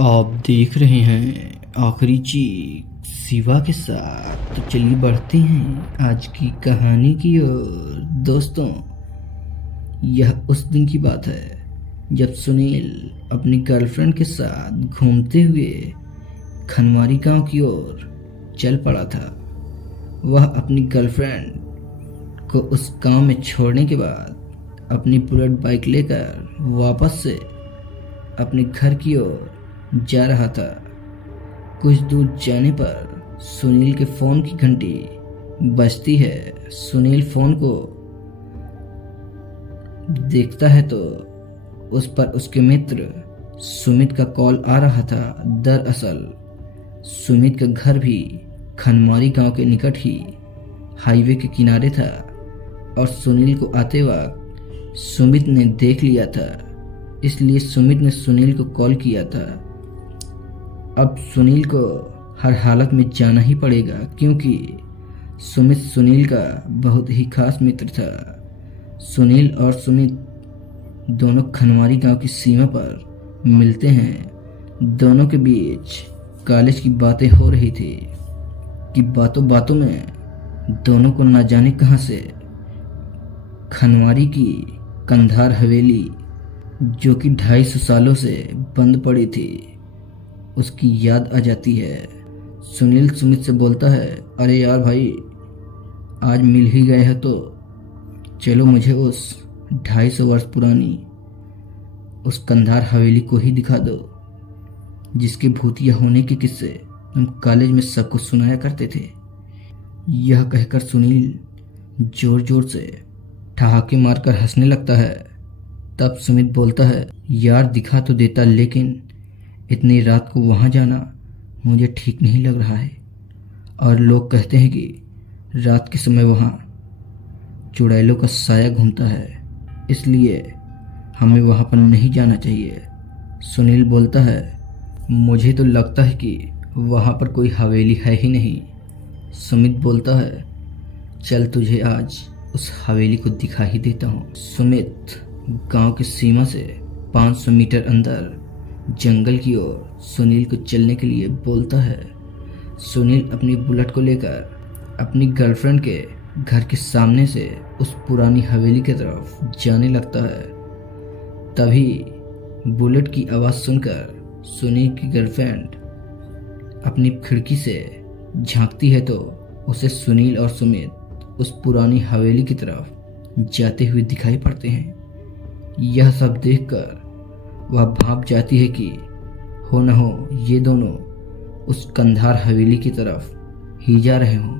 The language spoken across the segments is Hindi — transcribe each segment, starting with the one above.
आप देख रहे हैं आखिरी चीख शिवा के साथ। तो चलिए बढ़ते हैं आज की कहानी की ओर। दोस्तों, यह उस दिन की बात है जब सुनील अपनी गर्लफ्रेंड के साथ घूमते हुए खनवारी गांव की ओर चल पड़ा था। वह अपनी गर्लफ्रेंड को उस गांव में छोड़ने के बाद अपनी बुलेट बाइक लेकर वापस से अपने घर की ओर जा रहा था। कुछ दूर जाने पर सुनील के फोन की घंटी बजती है। सुनील फोन को देखता है तो उस पर उसके मित्र सुमित का कॉल आ रहा था। दरअसल सुमित का घर भी खनमारी गांव के निकट ही हाईवे के किनारे था और सुनील को आते वक्त सुमित ने देख लिया था, इसलिए सुमित ने सुनील को कॉल किया था। अब सुनील को हर हालत में जाना ही पड़ेगा क्योंकि सुमित सुनील का बहुत ही खास मित्र था। सुनील और सुमित दोनों खनवारी गांव की सीमा पर मिलते हैं। दोनों के बीच कॉलेज की बातें हो रही थी कि बातों बातों में दोनों को ना जाने कहां से खनवारी की कंधार हवेली, जो कि 250 सालों से बंद पड़ी थी, उसकी याद आ जाती है। सुनील सुमित से बोलता है, अरे यार भाई, आज मिल ही गए हैं तो चलो मुझे उस 250 वर्ष पुरानी उस कंधार हवेली को ही दिखा दो जिसके भूतिया होने के किस्से हम कॉलेज में सबको सुनाया करते थे। यह कहकर सुनील जोर जोर से ठहाके मारकर हंसने लगता है। तब सुमित बोलता है, यार दिखा तो देता, लेकिन इतनी रात को वहां जाना मुझे ठीक नहीं लग रहा है और लोग कहते हैं कि रात के समय वहां चुड़ैलों का साया घूमता है, इसलिए हमें वहां पर नहीं जाना चाहिए। सुनील बोलता है, मुझे तो लगता है कि वहां पर कोई हवेली है ही नहीं। सुमित बोलता है, चल तुझे आज उस हवेली को दिखा ही देता हूँ। सुमित गांव की सीमा से 500 मीटर अंदर जंगल की ओर सुनील को चलने के लिए बोलता है। सुनील अपनी बुलेट को लेकर अपनी गर्लफ्रेंड के घर के सामने से उस पुरानी हवेली की तरफ जाने लगता है। तभी बुलेट की आवाज़ सुनकर सुनील की गर्लफ्रेंड अपनी खिड़की से झांकती है तो उसे सुनील और सुमित उस पुरानी हवेली की तरफ जाते हुए दिखाई पड़ते हैं। यह सब देखकर वह भाप जाती है कि हो न हो ये दोनों उस कंधार हवेली की तरफ ही जा रहे हों।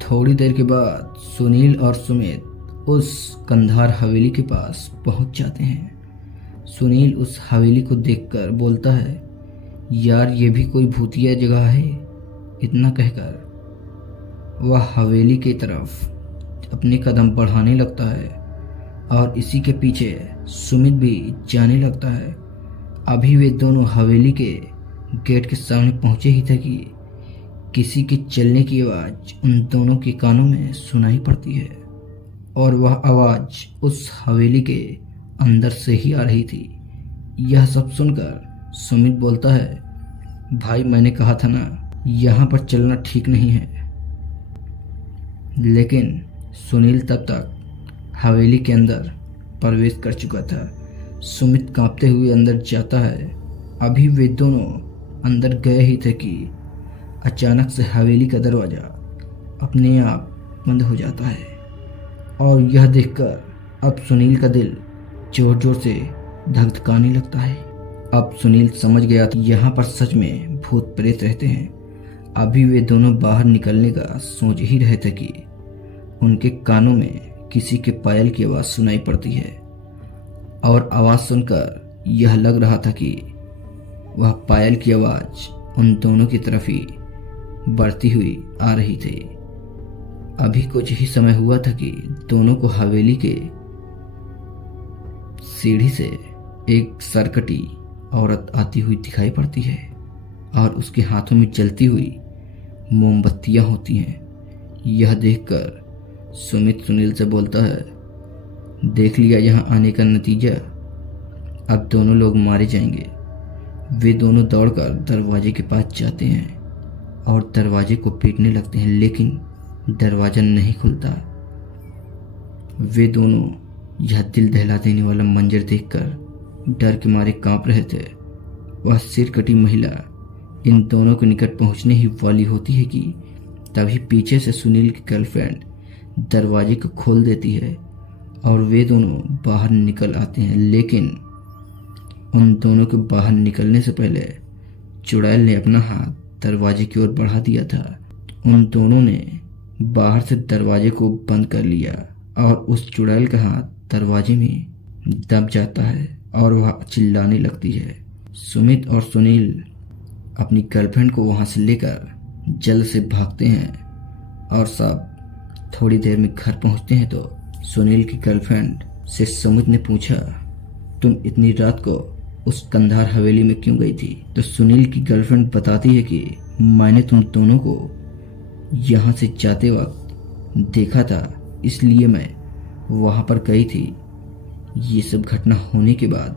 थोड़ी देर के बाद सुनील और सुमित उस कंधार हवेली के पास पहुंच जाते हैं। सुनील उस हवेली को देखकर बोलता है, यार ये भी कोई भूतिया जगह है। इतना कहकर वह हवेली की तरफ अपने कदम बढ़ाने लगता है और इसी के पीछे सुमित भी जाने लगता है। अभी वे दोनों हवेली के गेट के सामने पहुंचे ही थे कि किसी के चलने की आवाज़ उन दोनों के कानों में सुनाई पड़ती है और वह आवाज़ उस हवेली के अंदर से ही आ रही थी। यह सब सुनकर सुमित बोलता है, भाई मैंने कहा था ना, यहाँ पर चलना ठीक नहीं है। लेकिन सुनील तब तक हवेली के अंदर प्रवेश कर चुका था। सुमित कांपते हुए अंदर जाता है। अभी वे दोनों अंदर गए ही थे कि अचानक से हवेली का दरवाज़ा अपने आप बंद हो जाता है और यह देखकर अब सुनील का दिल जोर जोर से धकधकाने लगता है। अब सुनील समझ गया कि यहाँ पर सच में भूत प्रेत रहते हैं। अभी वे दोनों बाहर निकलने का सोच ही रहे थे कि उनके कानों में किसी के पायल की आवाज़ सुनाई पड़ती है और आवाज़ सुनकर यह लग रहा था कि वह पायल की आवाज़ उन दोनों की तरफ ही बढ़ती हुई आ रही थी। अभी कुछ ही समय हुआ था कि दोनों को हवेली के सीढ़ी से एक सरकटी औरत आती हुई दिखाई पड़ती है और उसके हाथों में जलती हुई मोमबत्तियां होती हैं। यह देखकर सुमित सुनील से बोलता है, देख लिया यहाँ आने का नतीजा। अब दोनों लोग मारे जाएंगे। वे दोनों दौड़कर दरवाजे के पास जाते हैं और दरवाजे को पीटने लगते हैं, लेकिन दरवाजा नहीं खुलता। वे दोनों यह दिल दहला देने वाला मंजर देखकर डर के मारे कांप रहे थे। वह सिर कटी महिला इन दोनों के निकट पहुंचने ही वाली होती है कि तभी पीछे से सुनील की गर्लफ्रेंड दरवाजे को खोल देती है और वे दोनों बाहर निकल आते हैं। लेकिन उन दोनों के बाहर निकलने से पहले चुड़ैल ने अपना हाथ दरवाजे की ओर बढ़ा दिया था। उन दोनों ने बाहर से दरवाजे को बंद कर लिया और उस चुड़ैल का हाथ दरवाजे में दब जाता है और वह चिल्लाने लगती है। सुमित और सुनील अपनी गर्लफ्रेंड को वहां से लेकर जल्द से भागते हैं और सब थोड़ी देर में घर पहुंचते हैं तो सुनील की गर्लफ्रेंड से सुमित ने पूछा, तुम इतनी रात को उस कंधार हवेली में क्यों गई थी? तो सुनील की गर्लफ्रेंड बताती है कि मैंने तुम दोनों को यहाँ से जाते वक्त देखा था, इसलिए मैं वहाँ पर गई थी। ये सब घटना होने के बाद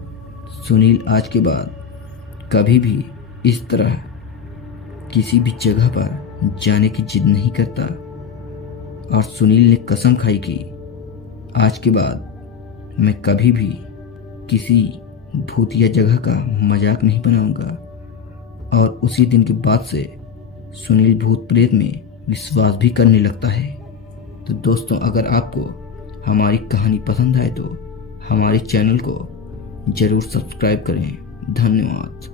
सुनील आज के बाद कभी भी इस तरह किसी भी जगह पर जाने की जिद नहीं करता और सुनील ने कसम खाई कि आज के बाद मैं कभी भी किसी भूतिया जगह का मजाक नहीं बनाऊंगा। और उसी दिन के बाद से सुनील भूत प्रेत में विश्वास भी करने लगता है। तो दोस्तों, अगर आपको हमारी कहानी पसंद आए तो हमारे चैनल को जरूर सब्सक्राइब करें। धन्यवाद।